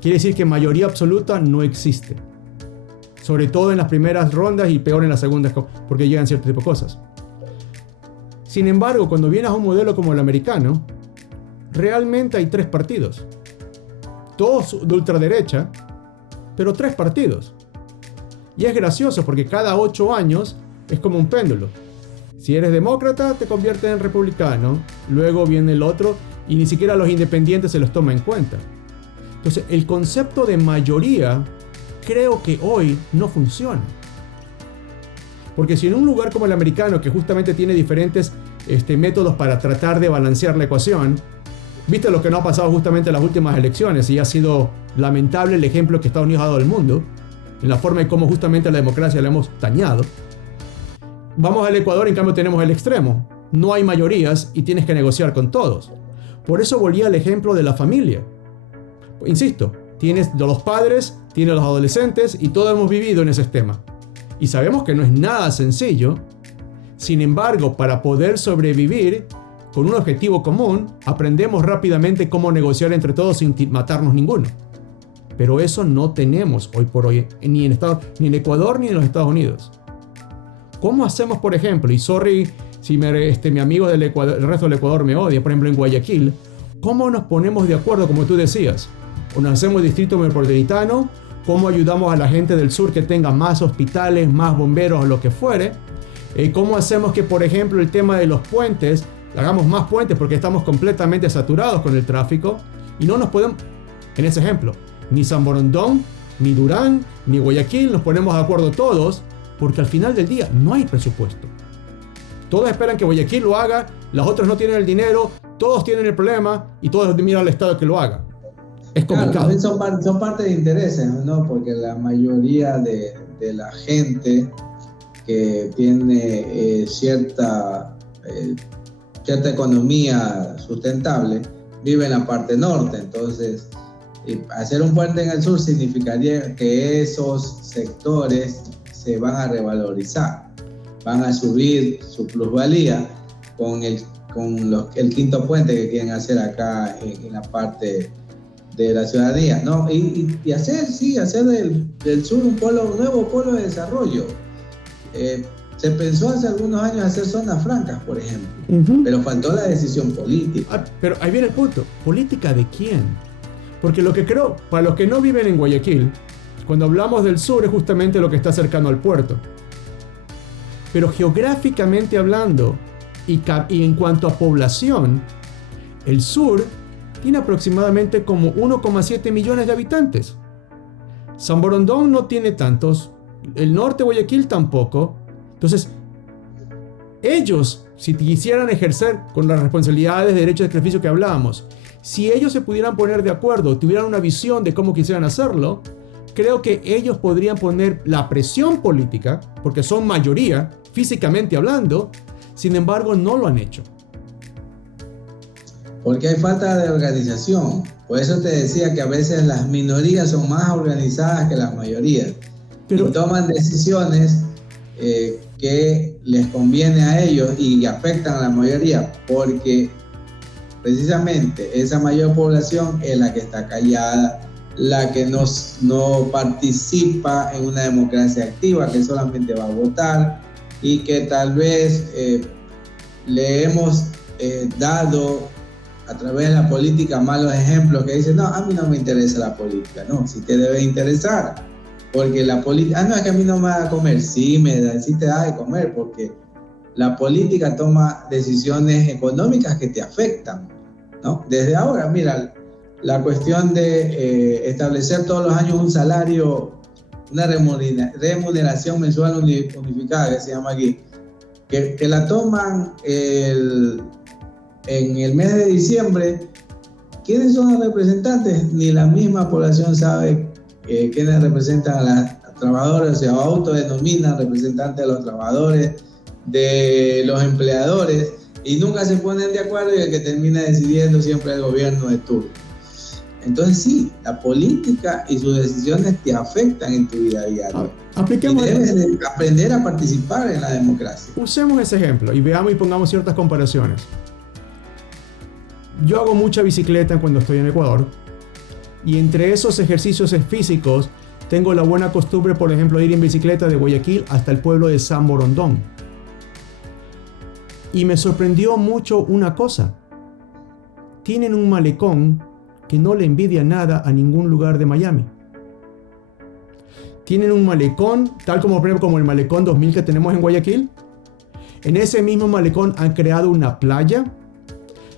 Quiere decir que mayoría absoluta no existe. Sobre todo en las primeras rondas y peor en las segundas, porque llegan cierto tipo de cosas. Sin embargo, cuando vienes a un modelo como el americano, realmente hay 3 partidos. Todos de ultraderecha, pero 3 partidos. Y es gracioso porque cada 8 años es como un péndulo. Si eres demócrata, te conviertes en republicano. Luego viene el otro y ni siquiera los independientes se los toma en cuenta. Entonces, el concepto de mayoría creo que hoy no funciona. Porque si en un lugar como el americano, que justamente tiene diferentes métodos para tratar de balancear la ecuación, viste lo que no ha pasado justamente en las últimas elecciones y ha sido lamentable el ejemplo que Estados Unidos ha dado al mundo, en la forma en cómo justamente la democracia la hemos dañado. Vamos al Ecuador, en cambio tenemos el extremo. No hay mayorías y tienes que negociar con todos. Por eso volví al ejemplo de la familia. Insisto, tienes los padres, tienes los adolescentes y todos hemos vivido en ese sistema. Y sabemos que no es nada sencillo. Sin embargo, para poder sobrevivir con un objetivo común, aprendemos rápidamente cómo negociar entre todos sin matarnos ninguno. Pero eso no tenemos hoy por hoy, ni en Ecuador ni en los Estados Unidos. ¿Cómo hacemos, por ejemplo, y sorry si mi amigo del Ecuador, el resto del Ecuador me odia, por ejemplo en Guayaquil, cómo nos ponemos de acuerdo, como tú decías? O nos hacemos distrito metropolitano, cómo ayudamos a la gente del sur que tenga más hospitales, más bomberos o lo que fuere. ¿Cómo hacemos que, por ejemplo, el tema de los puentes, hagamos más puentes porque estamos completamente saturados con el tráfico y no nos podemos, en ese ejemplo, ni San Borondón, ni Durán, ni Guayaquil nos ponemos de acuerdo todos porque al final del día no hay presupuesto. Todos esperan que Guayaquil lo haga, los otros no tienen el dinero, todos tienen el problema y todos miran al Estado que lo haga. Es complicado. Claro, son parte de intereses, ¿no? Porque la mayoría de la gente que tiene cierta economía sustentable vive en la parte norte. Entonces, hacer un puente en el sur significaría que esos sectores se van a revalorizar, van a subir su plusvalía con el quinto puente que quieren hacer acá en la parte de la ciudadanía, ¿no? Y hacer del sur un nuevo polo de desarrollo. Se pensó hace algunos años hacer zonas francas, por ejemplo, pero faltó la decisión política. Pero ahí viene el punto, ¿política de quién? Porque lo que creo, para los que no viven en Guayaquil, cuando hablamos del sur es justamente lo que está cercano al puerto. Pero geográficamente hablando y en cuanto a población, el sur tiene aproximadamente como 1,7 millones de habitantes. San Borondón no tiene tantos, el norte de Guayaquil tampoco. Entonces, ellos, si quisieran ejercer con las responsabilidades de derechos de sacrificio que hablábamos, si ellos se pudieran poner de acuerdo, tuvieran una visión de cómo quisieran hacerlo, creo que ellos podrían poner la presión política, porque son mayoría, físicamente hablando, sin embargo no lo han hecho. Porque hay falta de organización. Por eso te decía que a veces las minorías son más organizadas que las mayorías. Pero toman decisiones que les conviene a ellos y afectan a la mayoría, porque precisamente esa mayor población es la que está callada, la que no participa en una democracia activa, que solamente va a votar y que tal vez le hemos dado a través de la política malos ejemplos que dicen, no, a mí no me interesa la política. No, sí te debe interesar, porque la política, no, es que a mí no me da de comer, sí te da de comer, porque la política toma decisiones económicas que te afectan, ¿no? Desde ahora, mira, la cuestión de establecer todos los años un salario, una remuneración mensual unificada, que se llama aquí, que la toman en el mes de diciembre. ¿Quiénes son los representantes? Ni la misma población sabe quiénes representan a los trabajadores, se autodenominan representantes de los trabajadores, de los empleadores, y nunca se ponen de acuerdo, y el que termina decidiendo siempre el gobierno de turno. Entonces sí, la política y sus decisiones te afectan en tu vida diaria. Apliquemos, y debes de aprender a participar en la democracia. Usemos ese ejemplo y veamos y pongamos ciertas comparaciones. Yo hago mucha bicicleta cuando estoy en Ecuador, y entre esos ejercicios físicos tengo la buena costumbre, por ejemplo, de ir en bicicleta de Guayaquil hasta el pueblo de San Borondón. Y me sorprendió mucho una cosa. Tienen un malecón que no le envidia nada a ningún lugar de Miami. Tienen un malecón, tal como, por ejemplo, como el Malecón 2000 que tenemos en Guayaquil. En ese mismo malecón han creado una playa.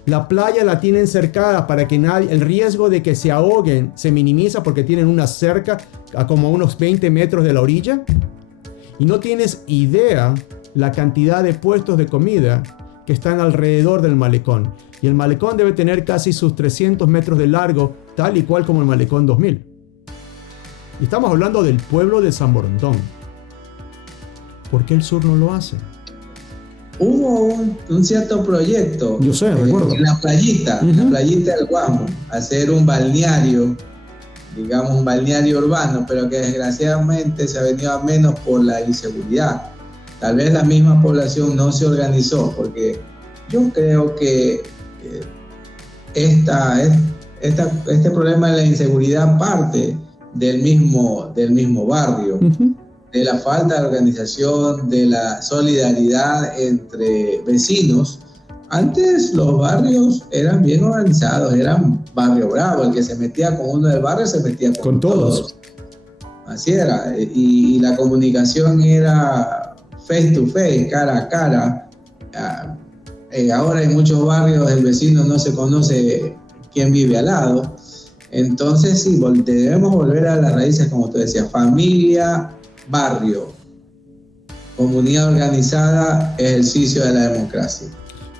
La playa la tienen cercada para que el riesgo de que se ahoguen se minimiza, porque tienen una cerca a como unos 20 metros de la orilla. Y no tienes idea la cantidad de puestos de comida que están alrededor del malecón. Y el malecón debe tener casi sus 300 metros de largo, tal y cual como el Malecón 2000. Y estamos hablando del pueblo de San Borondón. ¿Por qué el sur no lo hace? Hubo un cierto proyecto. Yo sé, recuerdo. En la playita, en la playita del Guamo, hacer un balneario, digamos un balneario urbano, pero que desgraciadamente se ha venido a menos por la inseguridad. Tal vez la misma población no se organizó, porque yo creo que este problema de la inseguridad parte del mismo barrio, de la falta de organización, de la solidaridad entre vecinos. Antes los barrios eran bien organizados, eran barrio bravo, el que se metía con uno del barrio se metía con todos. Así era, y la comunicación era face to face, cara a cara. Ahora en muchos barrios el vecino no se conoce quién vive al lado. Entonces sí, debemos volver a las raíces, como tú decías, familia, barrio, comunidad organizada, ejercicio de la democracia.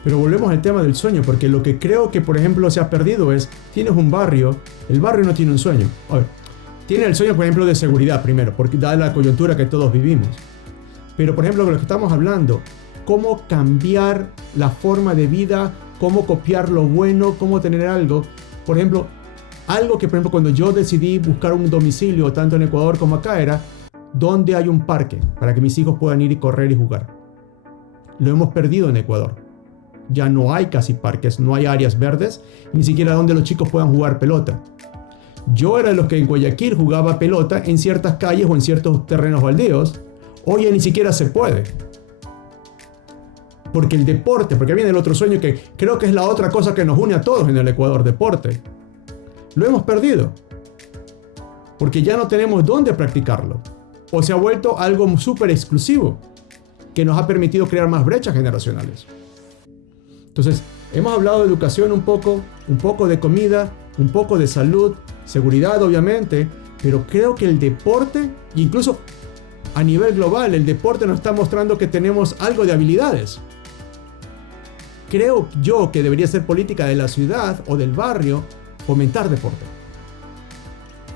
Pero volvemos al tema del sueño, porque lo que creo que, por ejemplo, se ha perdido es, tienes un barrio, el barrio no tiene un sueño. A ver, tiene el sueño, por ejemplo, de seguridad primero, porque da la coyuntura que todos vivimos. Pero, por ejemplo, de lo que estamos hablando, cómo cambiar la forma de vida, cómo copiar lo bueno, cómo tener algo. Por ejemplo, algo que, por ejemplo, cuando yo decidí buscar un domicilio, tanto en Ecuador como acá, era dónde hay un parque para que mis hijos puedan ir y correr y jugar. Lo hemos perdido en Ecuador. Ya no hay casi parques, no hay áreas verdes, ni siquiera donde los chicos puedan jugar pelota. Yo era de los que en Guayaquil jugaba pelota en ciertas calles o en ciertos terrenos baldíos. Hoy ya ni siquiera se puede. Porque el deporte, porque viene el otro sueño que creo que es la otra cosa que nos une a todos en el Ecuador, deporte. Lo hemos perdido. Porque ya no tenemos dónde practicarlo. O se ha vuelto algo súper exclusivo que nos ha permitido crear más brechas generacionales. Entonces, hemos hablado de educación un poco de comida, un poco de salud, seguridad obviamente, pero creo que el deporte, incluso a nivel global, el deporte nos está mostrando que tenemos algo de habilidades. Creo yo que debería ser política de la ciudad o del barrio fomentar deporte.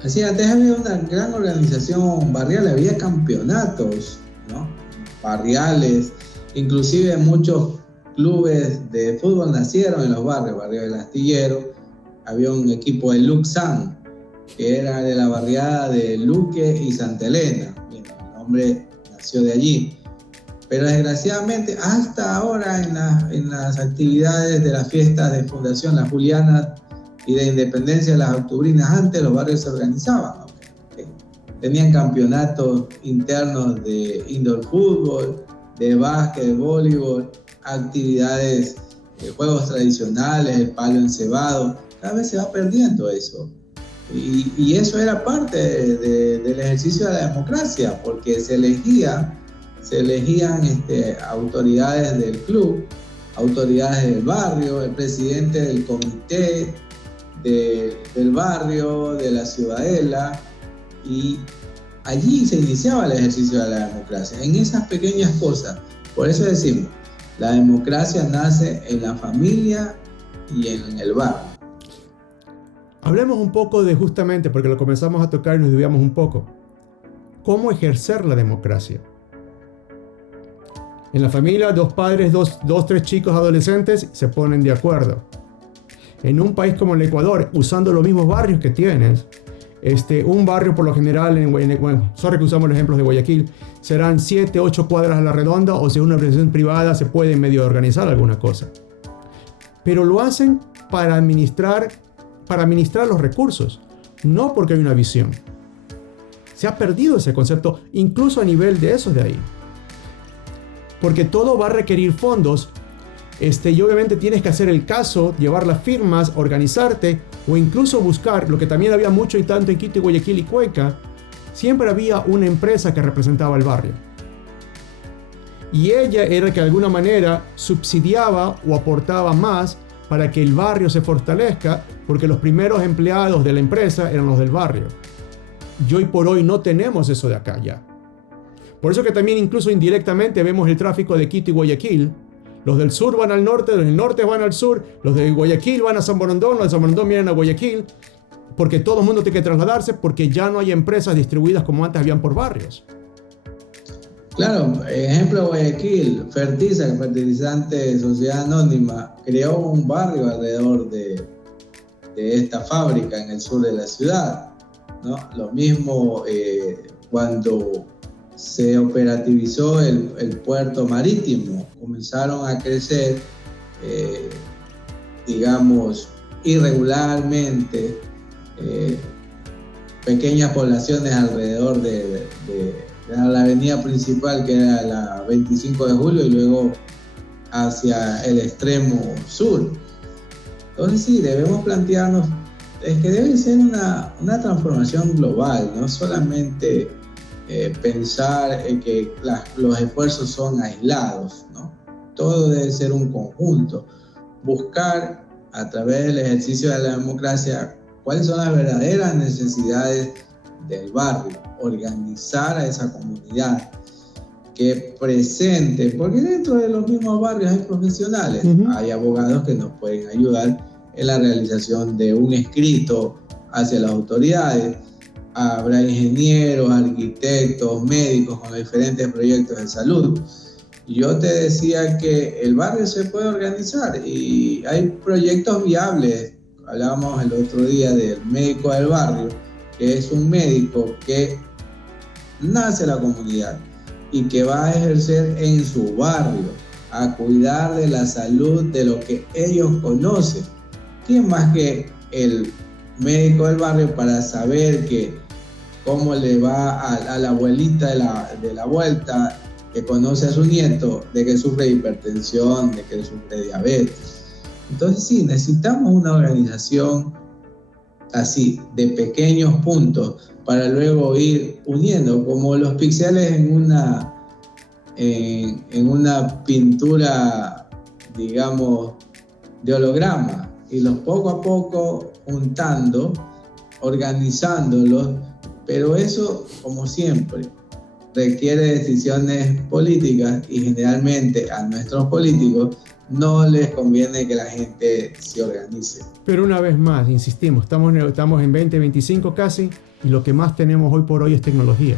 Así, antes había una gran organización barrial, había campeonatos, ¿no? Barriales, inclusive muchos clubes de fútbol nacieron en los barrios, barrio del Astillero, había un equipo de Luxan, que era de la barriada de Luque y Santa Elena. Bien, el nombre nació de allí. Pero desgraciadamente, hasta ahora en las actividades de las fiestas de fundación, las Julianas y de Independencia, las octubrinas, antes los barrios se organizaban, ¿no? Tenían campeonatos internos de indoor fútbol, de básquet, de voleibol, actividades, juegos tradicionales, el palo encebado. Cada vez se va perdiendo eso. Y eso era parte del ejercicio de la democracia, porque se elegían autoridades del club, autoridades del barrio, el presidente del comité del barrio, de la ciudadela, y allí se iniciaba el ejercicio de la democracia, en esas pequeñas cosas. Por eso decimos, la democracia nace en la familia y en el barrio. Hablemos un poco de, justamente, porque lo comenzamos a tocar y nos desviamos un poco, ¿cómo ejercer la democracia? En la familia, dos padres, tres chicos adolescentes se ponen de acuerdo. En un país como el Ecuador, usando los mismos barrios que tienes, un barrio por lo general, sorry que usamos los ejemplos de Guayaquil, serán 7, 8 cuadras a la redonda, o si es una organización privada se puede medio organizar alguna cosa. Pero lo hacen para administrar los recursos, no porque hay una visión. Se ha perdido ese concepto, incluso a nivel de esos de ahí. Porque todo va a requerir fondos, y obviamente tienes que hacer el caso, llevar las firmas, organizarte, o incluso buscar, lo que también había mucho y tanto en Quito y Guayaquil y Cuenca, siempre había una empresa que representaba el barrio. Y ella era que de alguna manera subsidiaba o aportaba más para que el barrio se fortalezca, porque los primeros empleados de la empresa eran los del barrio. Y hoy por hoy no tenemos eso de acá ya. Por eso que también incluso indirectamente vemos el tráfico de Quito y Guayaquil. Los del sur van al norte, los del norte van al sur, los de Guayaquil van a San Borondón, los de San Borondón vienen a Guayaquil, porque todo el mundo tiene que trasladarse, porque ya no hay empresas distribuidas como antes habían por barrios. Claro, ejemplo Guayaquil, Fertiza, el fertilizante Sociedad Anónima, creó un barrio alrededor de esta fábrica en el sur de la ciudad, ¿no? Lo mismo cuando se operativizó el puerto marítimo, comenzaron a crecer, irregularmente, pequeñas poblaciones alrededor de la avenida principal, que era la 25 de julio, y luego hacia el extremo sur. Entonces sí, debemos plantearnos, es que debe ser una transformación global, no solamente pensar en que los esfuerzos son aislados, ¿no? Todo debe ser un conjunto. Buscar a través del ejercicio de la democracia cuáles son las verdaderas necesidades del barrio, organizar a esa comunidad que presente, porque dentro de los mismos barrios hay profesionales, hay abogados que nos pueden ayudar en la realización de un escrito hacia las autoridades, habrá ingenieros, arquitectos, médicos con diferentes proyectos de salud. Yo te decía que el barrio se puede organizar y hay proyectos viables. Hablábamos el otro día del médico del barrio, que es un médico que nace en la comunidad y que va a ejercer en su barrio, a cuidar de la salud de lo que ellos conocen. ¿Quién más que el médico del barrio para saber que cómo le va a la abuelita de la vuelta, que conoce a su nieto, de que sufre hipertensión, de que sufre diabetes? Entonces sí, necesitamos una organización así, de pequeños puntos, para luego ir uniendo, como los píxeles en una pintura, digamos, de holograma, y los poco a poco juntando, organizándolos, pero eso, como siempre, requiere decisiones políticas y generalmente a nuestros políticos no les conviene que la gente se organice. Pero una vez más, insistimos, estamos en 2025 casi, y lo que más tenemos hoy por hoy es tecnología.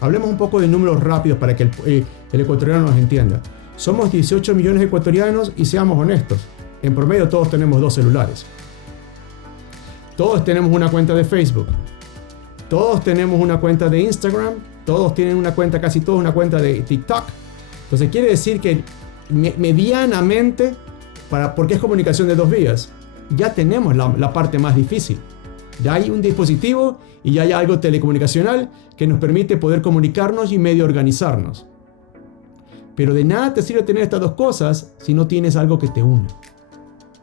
Hablemos un poco de números rápidos para que el ecuatoriano nos entienda. Somos 18 millones de ecuatorianos y seamos honestos, en promedio todos tenemos 2 celulares. Todos tenemos una cuenta de Facebook. Todos tenemos una cuenta de Instagram. Todos tienen una cuenta, casi todos una cuenta de TikTok. Entonces quiere decir que medianamente, porque es comunicación de 2 vías, ya tenemos la parte más difícil. Ya hay un dispositivo y ya hay algo telecomunicacional que nos permite poder comunicarnos y medio organizarnos. Pero de nada te sirve tener estas 2 cosas si no tienes algo que te una.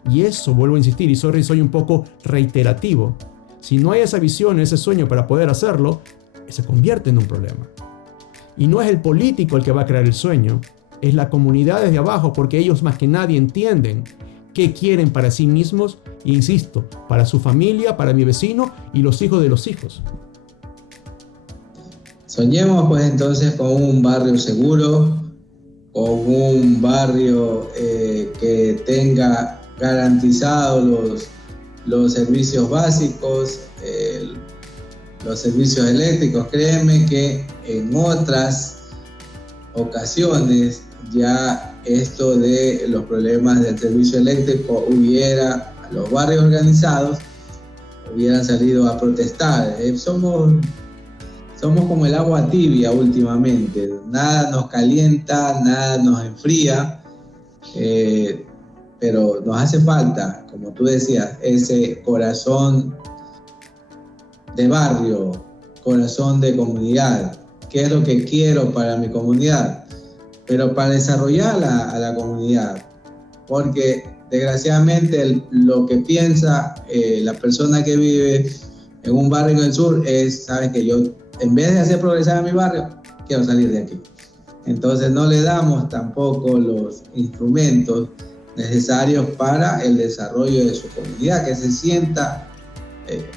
Y eso, vuelvo a insistir, y soy un poco reiterativo, si no hay esa visión, ese sueño para poder hacerlo, se convierte en un problema. Y no es el político el que va a crear el sueño, es la comunidad desde abajo, porque ellos más que nadie entienden qué quieren para sí mismos, e insisto, para su familia, para mi vecino y los hijos de los hijos. Soñemos pues entonces con un barrio seguro, con un barrio que tenga garantizados los servicios básicos, los servicios eléctricos. Créeme que en otras ocasiones ya esto de los problemas del servicio eléctrico los barrios organizados hubieran salido a protestar. Somos como el agua tibia últimamente, nada nos calienta, nada nos enfría, pero nos hace falta, como tú decías, ese corazón de barrio, corazón de comunidad. ¿Qué es lo que quiero para mi comunidad? Pero para desarrollar a la comunidad, porque desgraciadamente lo que piensa la persona que vive en un barrio en el sur es, sabes que yo, en vez de hacer progresar a mi barrio, quiero salir de aquí. Entonces no le damos tampoco los instrumentos necesarios para el desarrollo de su comunidad, que se sienta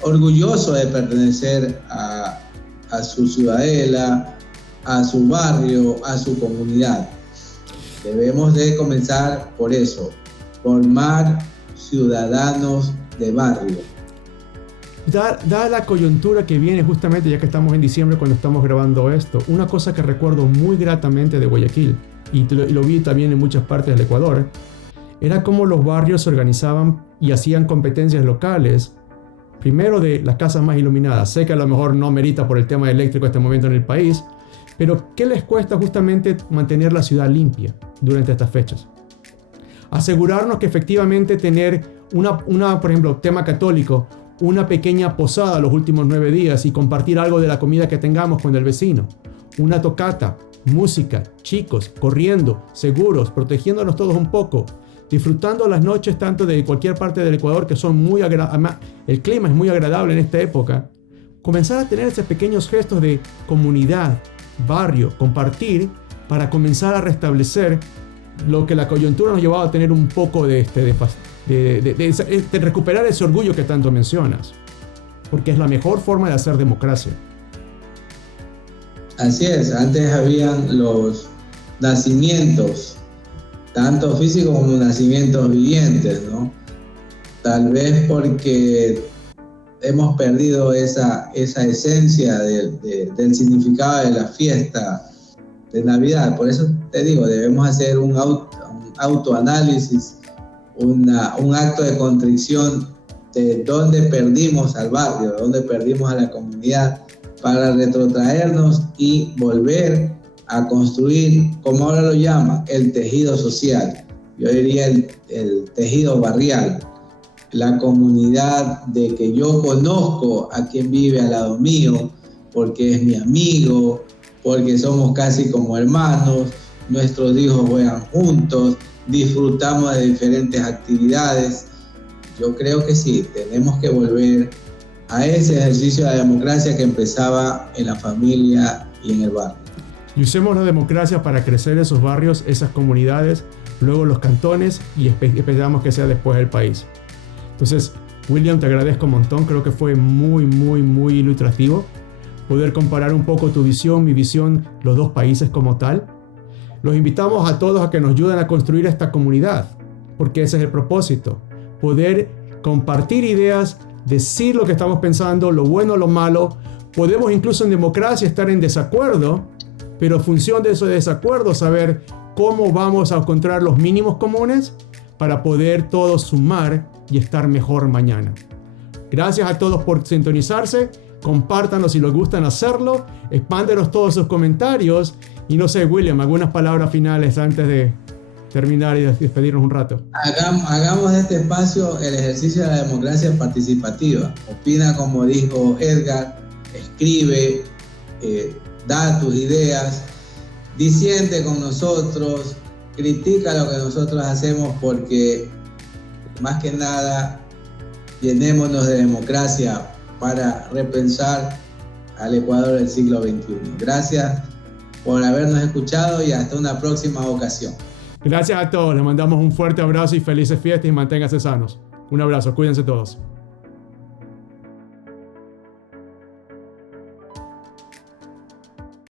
orgulloso de pertenecer a su ciudadela, a su barrio, a su comunidad. Debemos de comenzar por eso, formar ciudadanos de barrio. Dada la coyuntura que viene justamente, ya que estamos en diciembre cuando estamos grabando esto, una cosa que recuerdo muy gratamente de Guayaquil, y lo vi también en muchas partes del Ecuador, era cómo los barrios se organizaban y hacían competencias locales, primero de las casas más iluminadas. Sé que a lo mejor no merita por el tema eléctrico este momento en el país, pero ¿qué les cuesta justamente mantener la ciudad limpia durante estas fechas? Asegurarnos que efectivamente tener por ejemplo, tema católico, una pequeña posada los últimos 9 días y compartir algo de la comida que tengamos con el vecino. Una tocata, música, chicos, corriendo, seguros, protegiéndonos todos un poco, disfrutando las noches tanto de cualquier parte del Ecuador que son muy agradables. El clima es muy agradable en esta época. Comenzar a tener esos pequeños gestos de comunidad, barrio, compartir para comenzar a restablecer lo que la coyuntura nos llevaba a tener un poco de recuperar ese orgullo que tanto mencionas, porque es la mejor forma de hacer democracia. Así es, antes habían los nacimientos, tanto físicos como nacimientos vivientes, ¿no? Tal vez porque hemos perdido esa esencia del significado de la fiesta de Navidad. Por eso te digo, debemos hacer un autoanálisis, un acto de contrición de dónde perdimos al barrio, dónde perdimos a la comunidad, para retrotraernos y volver a construir, como ahora lo llaman, el tejido social. Yo diría el tejido barrial, la comunidad de que yo conozco a quien vive al lado mío, porque es mi amigo, porque somos casi como hermanos, nuestros hijos juegan juntos, disfrutamos de diferentes actividades. Yo creo que sí, tenemos que volver a ese ejercicio de la democracia que empezaba en la familia y en el barrio. Y usemos la democracia para crecer esos barrios, esas comunidades, luego los cantones y esperamos que sea después el país. Entonces, William, te agradezco un montón. Creo que fue muy, muy, muy ilustrativo poder comparar un poco tu visión, mi visión, los dos países como tal. Los invitamos a todos a que nos ayuden a construir esta comunidad, porque ese es el propósito, poder compartir ideas, decir lo que estamos pensando, lo bueno, lo malo. Podemos incluso en democracia estar en desacuerdo, pero en función de ese desacuerdo saber cómo vamos a encontrar los mínimos comunes para poder todos sumar y estar mejor mañana. Gracias a todos por sintonizarse. Compártanos si les gustan hacerlo. Expándenos todos sus comentarios. Y no sé, William, algunas palabras finales antes de terminar y despedirnos un rato. Hagamos de este espacio el ejercicio de la democracia participativa. Opina como dijo Edgar, escribe, da tus ideas, disiente con nosotros, critica lo que nosotros hacemos, porque más que nada llenémonos de democracia para repensar al Ecuador del siglo XXI. Gracias por habernos escuchado y hasta una próxima ocasión. Gracias a todos, les mandamos un fuerte abrazo y felices fiestas y manténganse sanos. Un abrazo, cuídense todos.